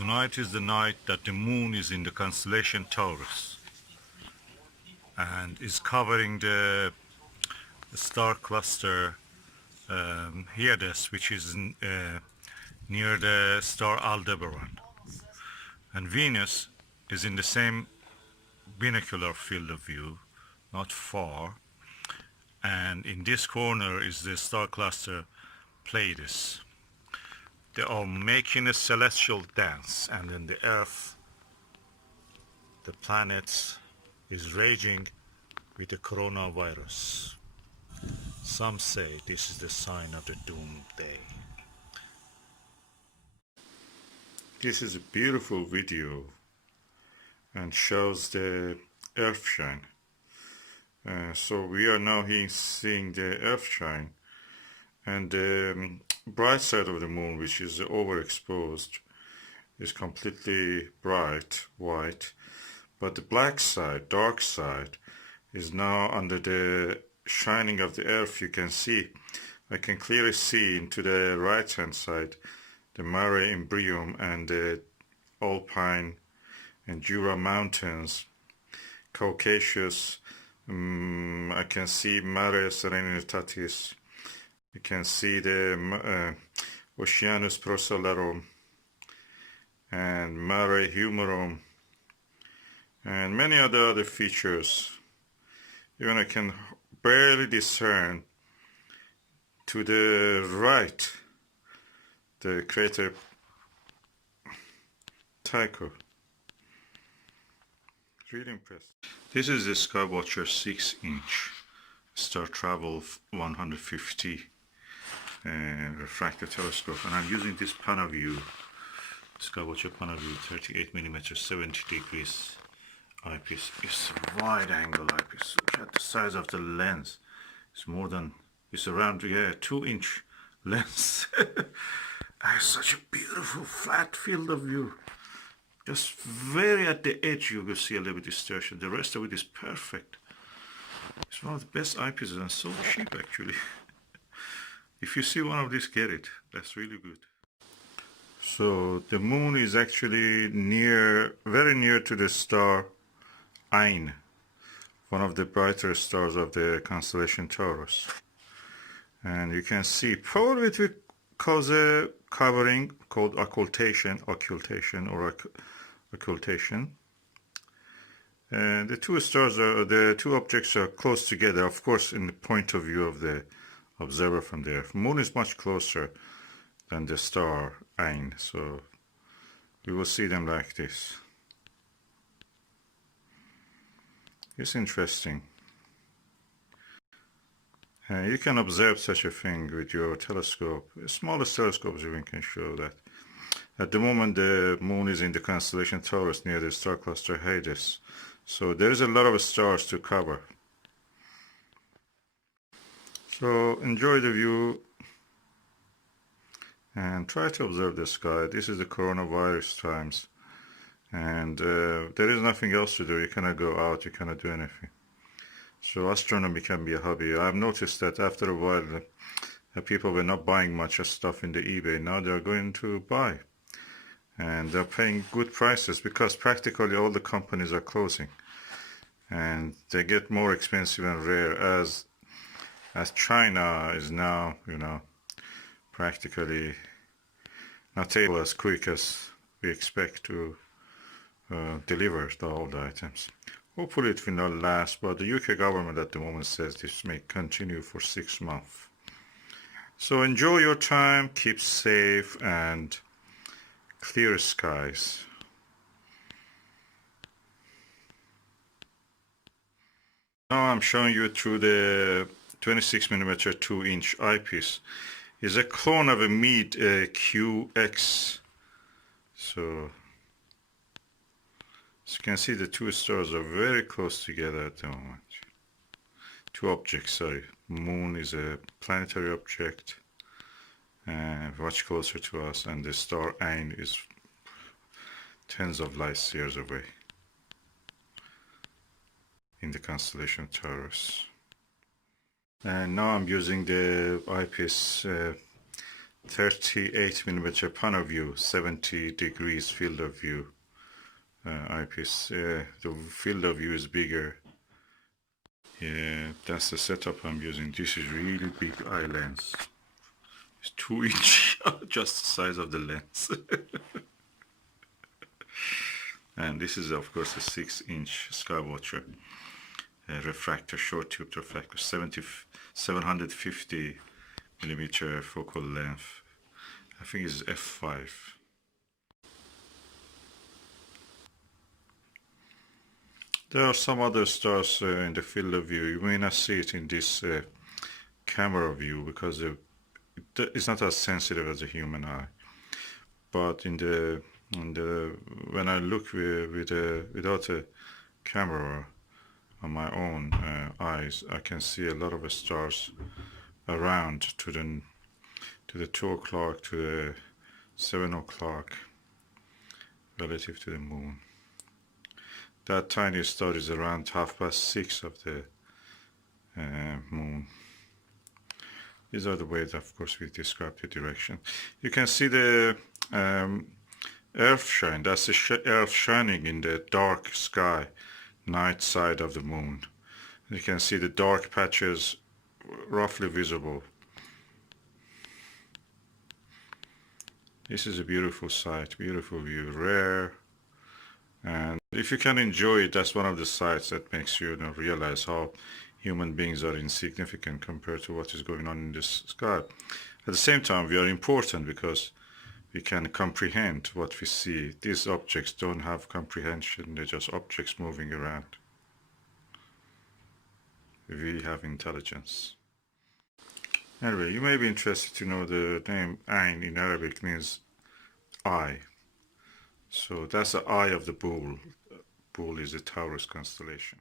Tonight is the night that the moon is in the constellation Taurus and is covering the star cluster Hyades, which is near the star Aldebaran. And Venus is in the same binocular field of view, not far. And in this corner is the star cluster Pleiades. They are making a celestial dance, and then the Earth, the planets, is raging with the coronavirus. Some say this is the sign of the Doomsday. This is a beautiful video and shows the Earth shine. So we are now here seeing the Earth shine, and the bright side of the moon, which is overexposed, is completely bright white, but the black side, dark side, is now under the shining of the Earth. You can see, I can clearly see into the right hand side the Mare Imbrium and the Alpine and Jura mountains, Caucasus. I can see Mare Serenitatis. You can see the Oceanus Procellarum and Mare Humorum and many other features. Even I can barely discern to the right the crater Tycho. Really impressed. This is the Skywatcher 6-inch Star Travel 150 refractive telescope, and I'm using this Panaview, Skywatcher Panaview 38mm 70 degrees eyepiece. It's a wide angle eyepiece. Look at the size of the lens. It's around 2-inch lens. It's such a beautiful flat field of view. Just very at the edge you will see a little bit distortion. The rest of it is perfect. It's one of the best eyepieces and so cheap actually. If you see one of these, get it. That's really good. So the moon is actually very near to the star Ein, one of the brighter stars of the constellation Taurus. And you can see probably it will cause a covering called occultation. And the two objects are close together, of course, in the point of view of the observer from the Earth. Moon is much closer than the star Ein, so we will see them like this. It's interesting. You can observe such a thing with your telescope. The smallest telescopes even can show that. At the moment, the moon is in the constellation Taurus near the star cluster Hyades. So there is a lot of stars to cover. So enjoy the view and try to observe the sky. This is the coronavirus times, and there is nothing else to do. You cannot go out, you cannot do anything. So astronomy can be a hobby. I've noticed that after a while people were not buying much stuff in the eBay. Now they're going to buy, and they're paying good prices because practically all the companies are closing, and they get more expensive and rare as China is now, practically not able as quick as we expect to deliver all the items. Hopefully it will not last, but the UK government at the moment says this may continue for 6 months. So enjoy your time, keep safe, and clear skies. Now I'm showing you through the 26mm 2-inch eyepiece. Is a clone of a Meade QX. So as you can see, the two stars are very close together at the moment. Two objects, sorry. Moon is a planetary object and much closer to us, and the star Ein is tens of light years away in the constellation Taurus. And now I'm using the eyepiece 38mm pan of view, 70 degrees field of view eyepiece. The field of view is bigger. Yeah, that's the setup I'm using. This is really big eye lens. It's 2 inch, just the size of the lens. And this is of course a 6-inch Skywatcher refractor, short tube refractor, 750mm focal length. I think it's f5. There are some other stars in the field of view. You may not see it in this camera view because it's not as sensitive as a human eye. But when I look without a camera on my own eyes, I can see a lot of stars around to the 2 o'clock, to the 7 o'clock, relative to the moon. That tiny star is around 6:30 of the moon. These are the ways, of course, we describe the direction. You can see the earth shine. That's the earth shining in the dark sky, night side of the moon. You can see the dark patches roughly visible. This is a beautiful sight, beautiful view, rare. And if you can enjoy it, that's one of the sights that makes you realize how human beings are insignificant compared to what is going on in this sky. At the same time, we are important because we can comprehend what we see. These objects don't have comprehension, they're just objects moving around. We have intelligence. Anyway, you may be interested to know the name Ain in Arabic means eye. So that's the eye of the bull. Bull is the Taurus constellation.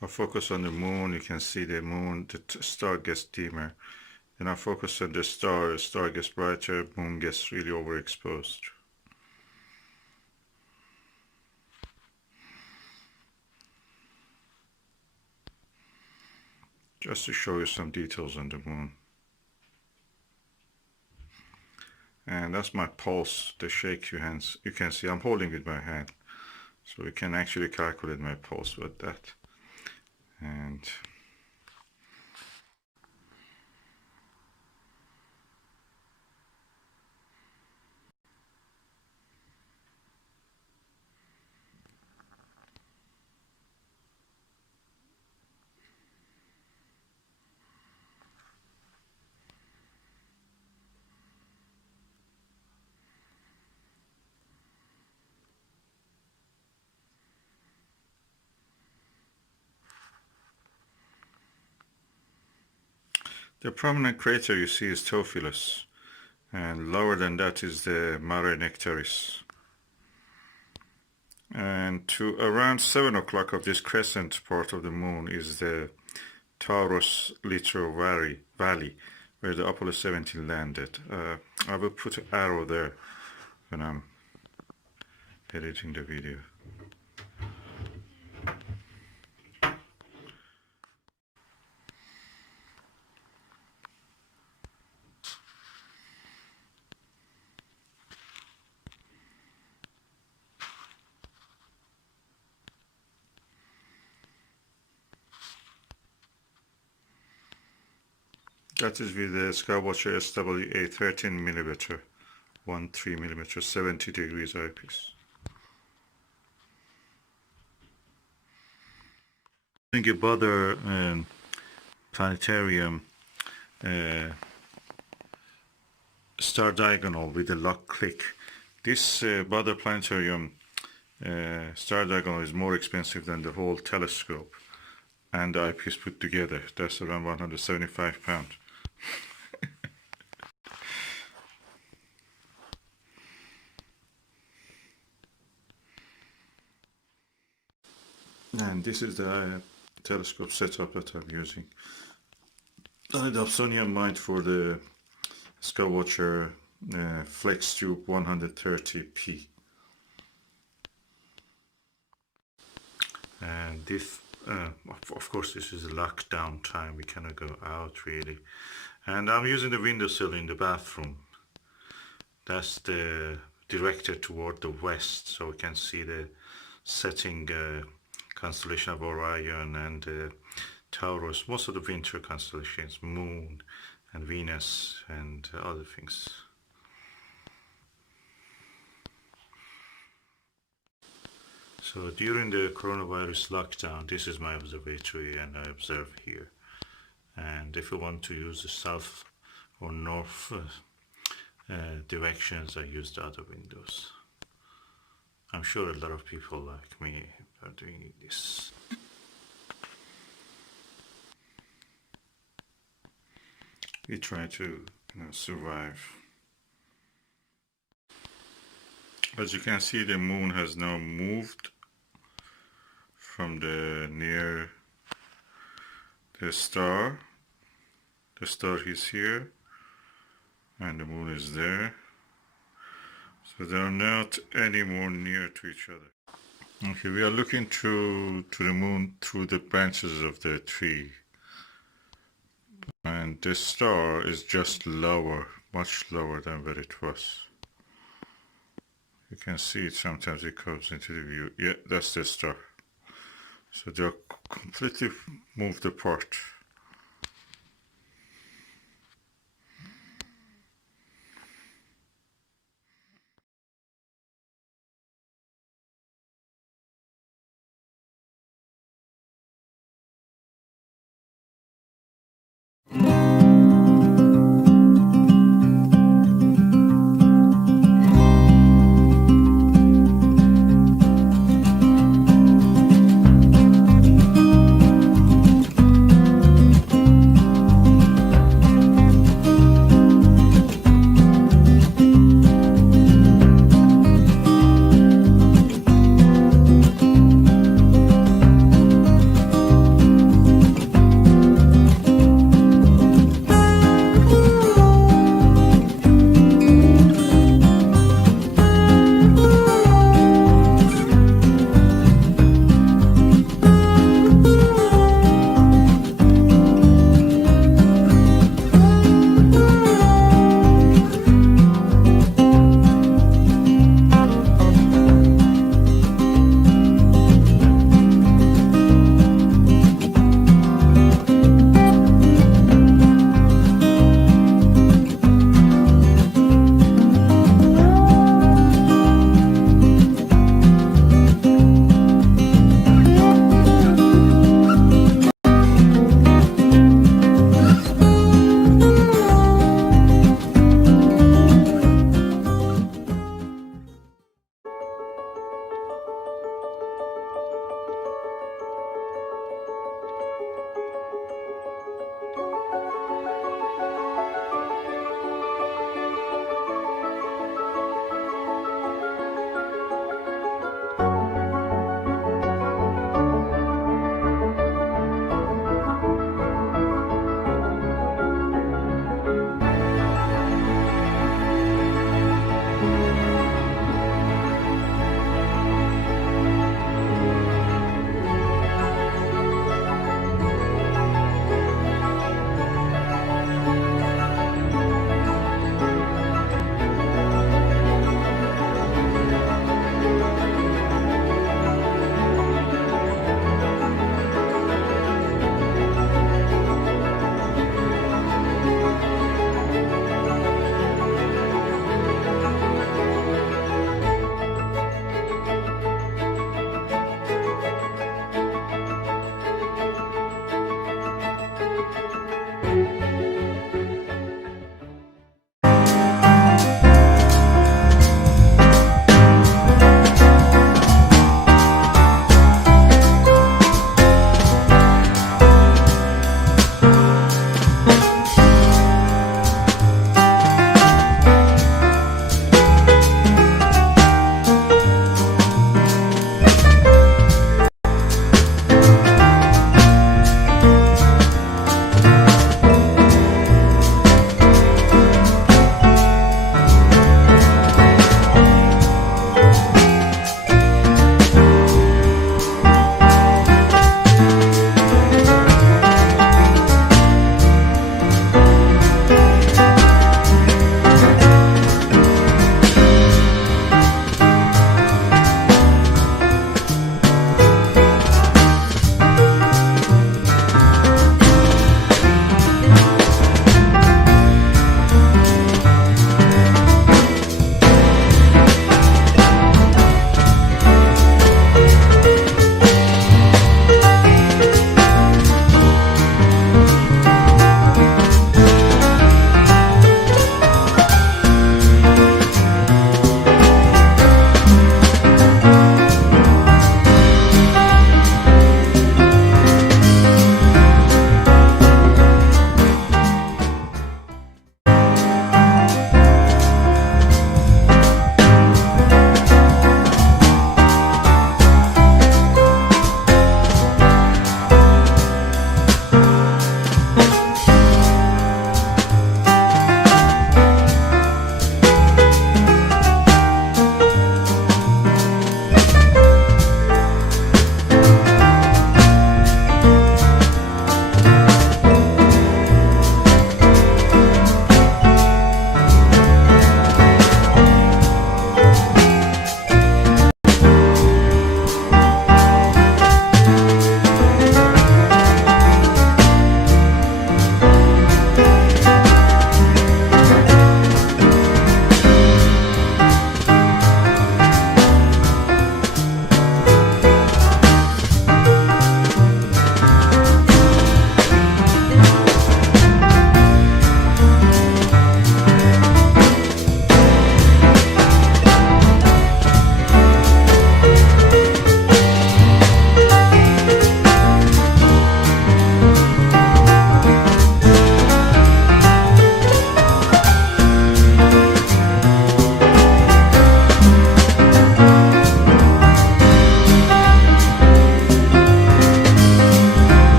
I'll focus on the moon. You can see the moon, the star gets dimmer. Then I focus on the star gets brighter, moon gets really overexposed. Just to show you some details on the moon. And that's my pulse, the shake your hands. You can see I'm holding with my hand. So we can actually calculate my pulse with that. And the prominent crater you see is Theophilus, and lower than that is the Mare Nectaris. And to around 7 o'clock of this crescent part of the moon is the Taurus Littoral Valley, where the Apollo 17 landed. I will put an arrow there when I'm editing the video. That is with the Skywatcher SWA 13mm, 13mm, 70 degrees eyepiece. I think a Budder planetarium star diagonal with a lock click. This Budder planetarium star diagonal is more expensive than the whole telescope and the eyepiece put together. That's around £175. And this is the telescope setup that I'm using. I had Epsilon mount for the Skywatcher Flex Tube 130p. And this, of course, this is a lockdown time. We cannot go out really. And I'm using the windowsill in the bathroom. That's the directed toward the west, so we can see the setting constellation of Orion and Taurus, most of the winter constellations, Moon and Venus and other things. So during the coronavirus lockdown, this is my observatory and I observe here. And if you want to use the south or north directions, I use the other windows. I'm sure a lot of people like me are doing this. We try to survive. As you can see, the moon has now moved from the near the star. The star is here and the moon is there. So they are not any more near to each other. Okay, we are looking to the moon through the branches of the tree. And this star is just lower, much lower than where it was. You can see it sometimes, it comes into the view. Yeah, that's the star. So they are completely moved apart.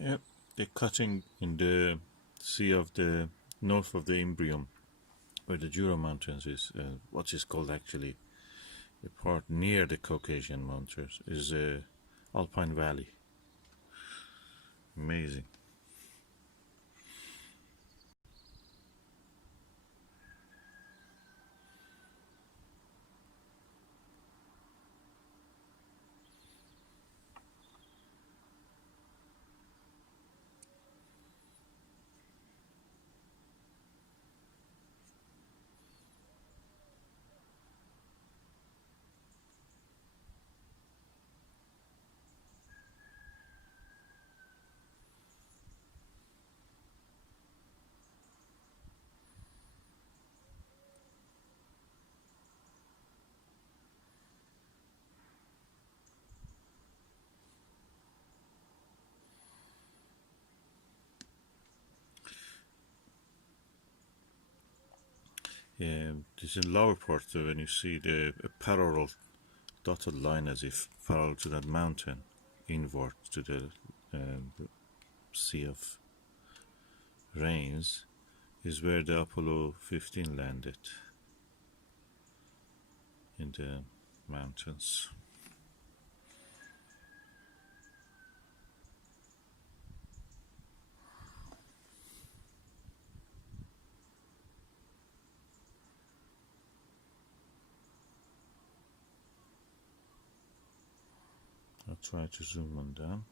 Yeah, they're cutting in the sea of the north of the Imbrium, where the Jura Mountains is, what is called actually the part near the Caucasian Mountains, is Alpine Valley. Amazing. Yeah, this is lower part when you see the parallel dotted line as if parallel to that mountain, inward to the Sea of Rains, is where the Apollo 15 landed in the mountains. I'll try to zoom on down.